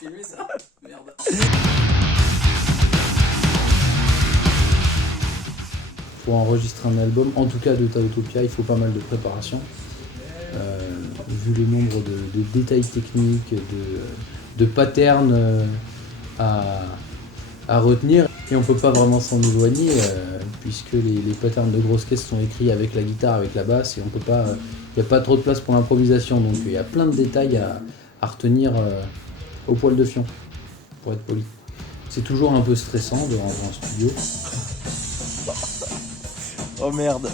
filmer ça? Merde. Pour enregistrer un album, en tout cas de Tautopia, il faut pas mal de préparation. Vu le nombre de détails techniques, de patterns à retenir. Et on peut pas vraiment s'en éloigner puisque les patterns de grosses caisses sont écrits avec la guitare, avec la basse et on peut pas. Il n'y a pas trop de place pour l'improvisation, donc il y a plein de détails à retenir au poil de fion, pour être poli. C'est toujours un peu stressant de rentrer en studio. Oh merde.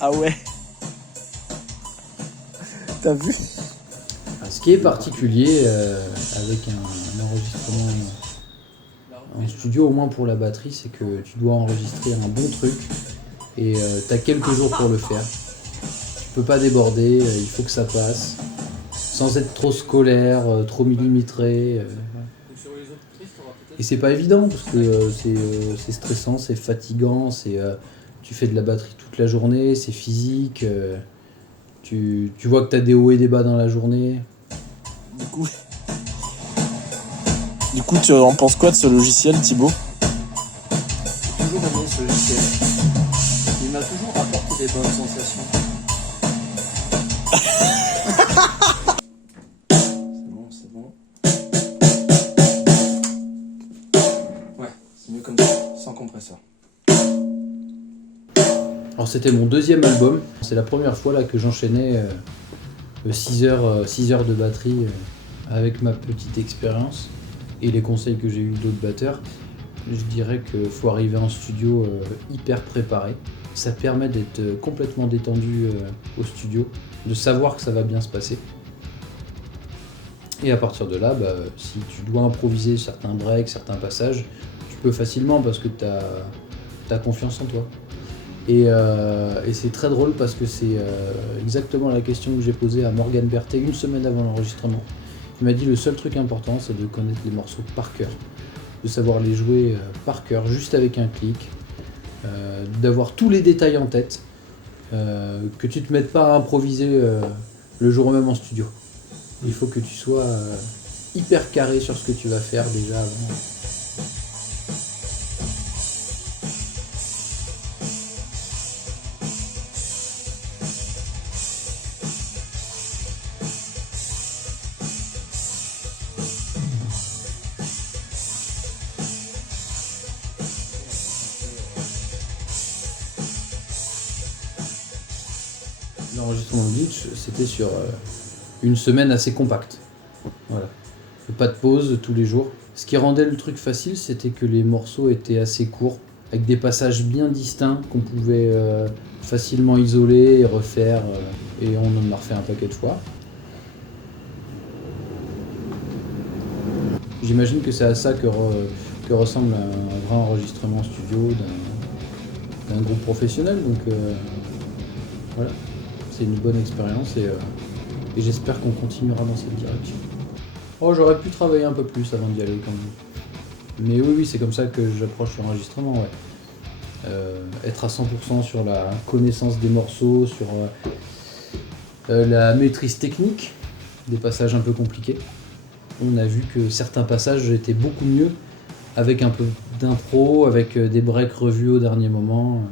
Ah ouais. T'as vu? Ce qui est particulier avec un enregistrement en studio, au moins pour la batterie, c'est que tu dois enregistrer un bon truc et t'as quelques jours pour le faire. Tu peux pas déborder, il faut que ça passe, sans être trop scolaire, trop millimétré. Et c'est pas évident parce que c'est stressant, c'est fatigant, tu fais de la batterie toute la journée, c'est physique, tu vois que t'as des hauts et des bas dans la journée. Du coup, tu en penses quoi de ce logiciel, Thibaut? J'ai toujours aimé ce logiciel. Il m'a toujours apporté des bonnes sensations. C'est bon. Ouais, c'est mieux comme ça, sans compresseur. Alors c'était mon deuxième album, c'est la première fois là que j'enchaînais 6 heures de batterie avec ma petite expérience et les conseils que j'ai eu d'autres batteurs. Je dirais qu'il faut arriver en studio hyper préparé. Ça permet d'être complètement détendu au studio, de savoir que ça va bien se passer. Et à partir de là, si tu dois improviser certains breaks, certains passages, tu peux facilement parce que tu as confiance en toi. Et c'est très drôle parce que c'est exactement la question que j'ai posée à Morgane Berthet une semaine avant l'enregistrement. Il m'a dit le seul truc important, c'est de connaître les morceaux par cœur, de savoir les jouer par cœur, juste avec un clic, d'avoir tous les détails en tête, que tu te mettes pas à improviser le jour même en studio. Il faut que tu sois hyper carré sur ce que tu vas faire déjà avant. L'enregistrement de Glitch, c'était sur une semaine assez compacte. Voilà. Pas de pause tous les jours. Ce qui rendait le truc facile, c'était que les morceaux étaient assez courts, avec des passages bien distincts qu'on pouvait facilement isoler et refaire, et on en a refait un paquet de fois. J'imagine que c'est à ça que ressemble un vrai enregistrement studio d'un groupe professionnel, donc voilà. C'est une bonne expérience et j'espère qu'on continuera dans cette direction. Oh, j'aurais pu travailler un peu plus avant d'y aller quand même. Mais oui, c'est comme ça que j'approche l'enregistrement, ouais. Être à 100% sur la connaissance des morceaux, sur la maîtrise technique des passages un peu compliqués. On a vu que certains passages étaient beaucoup mieux avec un peu d'impro, avec des breaks revus au dernier moment.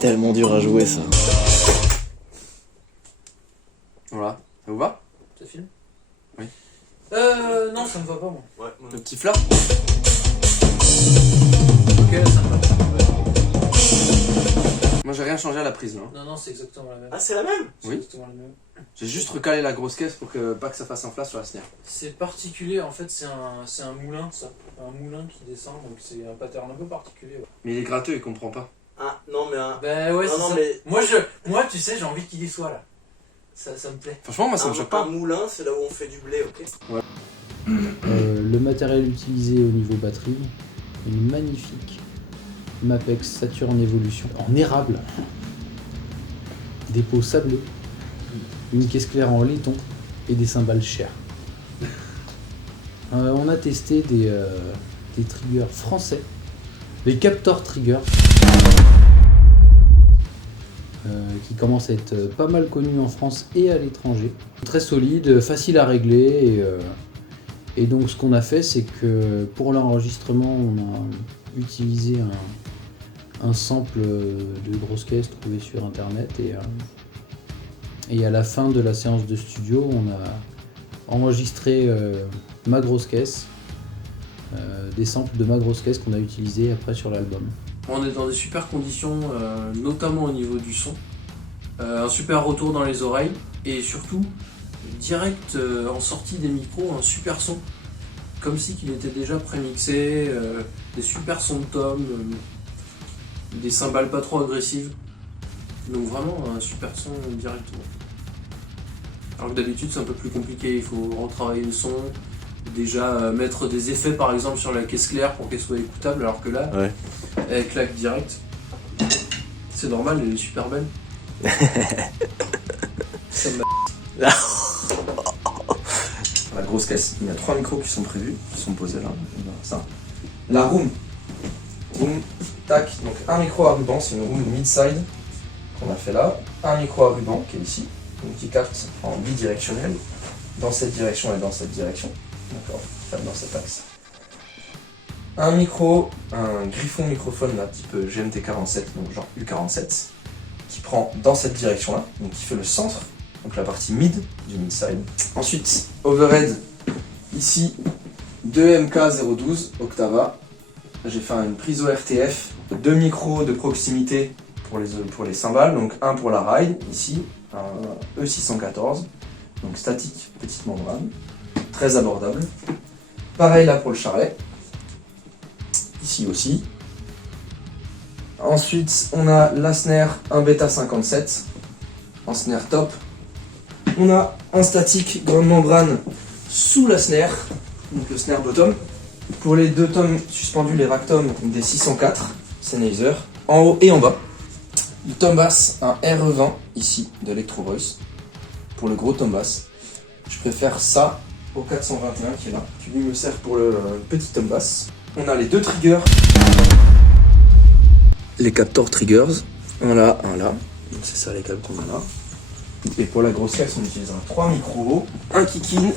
Tellement dur à jouer ça. Voilà, ça vous va? Ça filme? Oui. Non, ça me va pas, moi. Ouais, le petit fleur? Ok, ça me va. Moi j'ai rien changé à la prise là. Non, c'est exactement la même. Ah, c'est la même? Oui. Exactement la même. J'ai juste recalé la grosse caisse pour que pas que ça fasse un flash sur la snare. C'est particulier, en fait, c'est un moulin, ça. Un moulin qui descend, donc c'est un pattern un peu particulier. Ouais. Mais il est gratteux, il comprend pas. Ah, non, mais un. Ben ouais, Non, c'est non, ça. mais- Moi, tu sais, j'ai envie qu'il y soit là. Ça me plaît. Franchement, moi ça me choque Un pas. moulin, c'est là où on fait du blé, ok? Le matériel utilisé au niveau batterie, une magnifique Mapex Saturn Evolution en érable, des pots sablés, une caisse claire en laiton et des cymbales chères. On a testé des triggers français, les Captor Triggers, qui commencent à être pas mal connus en France et à l'étranger. Très solide, facile à régler et donc ce qu'on a fait, c'est que pour l'enregistrement, on a utilisé un sample de grosse caisse trouvé sur internet et à la fin de la séance de studio, on a enregistré ma grosse caisse, des samples de ma grosse caisse qu'on a utilisé après sur l'album. On est dans des super conditions, notamment au niveau du son. Un super retour dans les oreilles et surtout direct en sortie des micros, un super son. Comme si qu'il était déjà prémixé, des super sons de tom, des cymbales pas trop agressives. Donc vraiment un super son directement. Alors que d'habitude c'est un peu plus compliqué, il faut retravailler le son, déjà mettre des effets par exemple sur la caisse claire pour qu'elle soit écoutable, alors que là, Ouais. elle claque direct. C'est normal, elle est super belle. Ça me La grosse caisse, il y a 3 micros qui sont prévus, qui sont posés là. Ça. La room. Room, tac. Donc un micro à ruban, c'est une room mid-side qu'on a fait là. Un micro à ruban qui est ici, donc qui capte en bidirectionnel, dans cette direction et dans cette direction. D'accord, dans cet axe. Un micro, un griffon microphone là, type GMT47, donc genre U47, qui prend dans cette direction là, donc qui fait le centre, donc la partie mid du mid-side. Ensuite, overhead, ici, 2 MK012 Octava. J'ai fait une prise au RTF, 2 micros de proximité pour les cymbales, donc un pour la ride, ici, un E614, donc statique, petite membrane, très abordable. Pareil là pour le charlet, ici aussi. Ensuite, on a la snare, un Beta 57, en snare top. On a un statique grande membrane sous la snare, donc le snare bottom. Pour les 2 tomes suspendus, les rack toms, des 604 Sennheiser, en haut et en bas. Le tom bass, un RE20 ici d'Electro Voice, pour le gros tom bass. Je préfère ça au 421 qui est là, qui lui me sert pour le petit tom bass. On a les 2 triggers, les Captor Triggers, un là, donc c'est ça les câbles qu'on a là. Et pour la grosse caisse, on utilisera 3 micros, un Kikin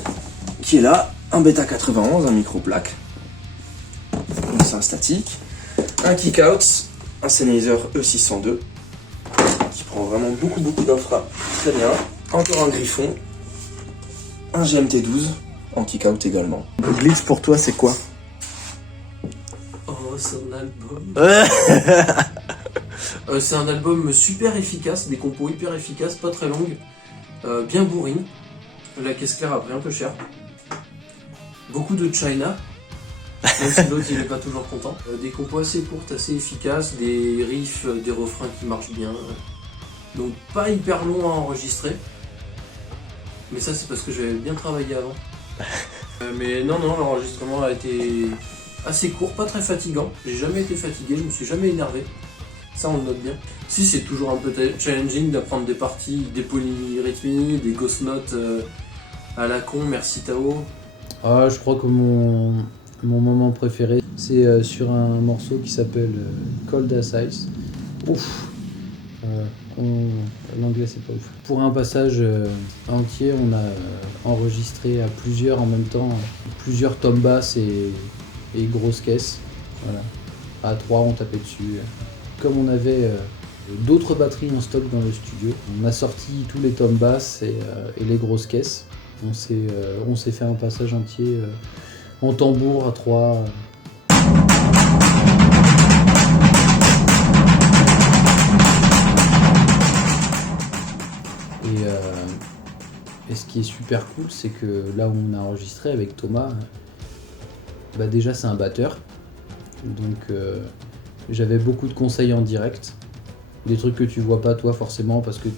qui est là, un Beta 91, un micro plaque, donc c'est un statique, un kick-out, un Sennheiser E602 qui prend vraiment beaucoup d'infra, très bien, encore un griffon, un GMT12 en kick-out également. Le glitch pour toi c'est quoi? Oh, c'est un album. C'est un album super efficace, des compos hyper efficaces, pas très longues, bien bourrines. La caisse claire a pris un peu cher. Beaucoup de China, même si l'autre il est pas toujours content. Des compos assez courtes, assez efficaces, des riffs, des refrains qui marchent bien. Donc pas hyper long à enregistrer. Mais ça c'est parce que j'avais bien travaillé avant. Mais non, l'enregistrement a été assez court, pas très fatigant. J'ai jamais été fatigué, je me suis jamais énervé. Ça on le note bien. Si, c'est toujours un peu challenging d'apprendre des parties, des polyrythmies, des ghost notes à la con, merci Tao. Ah, je crois que mon moment préféré, c'est sur un morceau qui s'appelle Cold as Ice. Ouf, l'anglais c'est pas ouf. Pour un passage entier, on a enregistré à plusieurs en même temps, plusieurs tom bass et grosses caisses. Voilà. À 3, on tapait dessus. Comme on avait d'autres batteries en stock dans le studio, on a sorti tous les tom bass et les grosses caisses. On s'est fait un passage entier en tambour à 3. Et ce qui est super cool, c'est que là où on a enregistré avec Thomas, bah déjà c'est un batteur. Donc j'avais beaucoup de conseils en direct. Des trucs que tu vois pas toi forcément parce que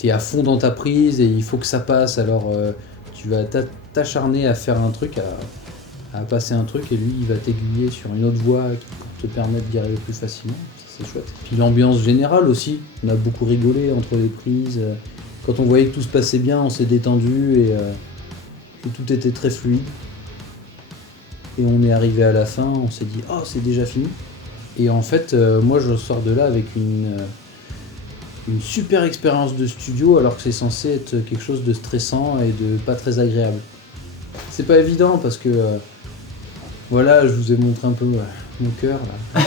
t'es à fond dans ta prise et il faut que ça passe, alors tu vas t'acharner à faire un truc, à passer un truc, et lui il va t'aiguiller sur une autre voie pour te permettre d'y arriver plus facilement. Ça, c'est chouette. Puis l'ambiance générale aussi, on a beaucoup rigolé entre les prises. Quand on voyait que tout se passait bien, on s'est détendu et tout était très fluide. Et on est arrivé à la fin, on s'est dit « Oh, c'est déjà fini !» Et en fait, moi je sors de là avec une super expérience de studio, alors que c'est censé être quelque chose de stressant et de pas très agréable. C'est pas évident parce que voilà, je vous ai montré un peu mon cœur là.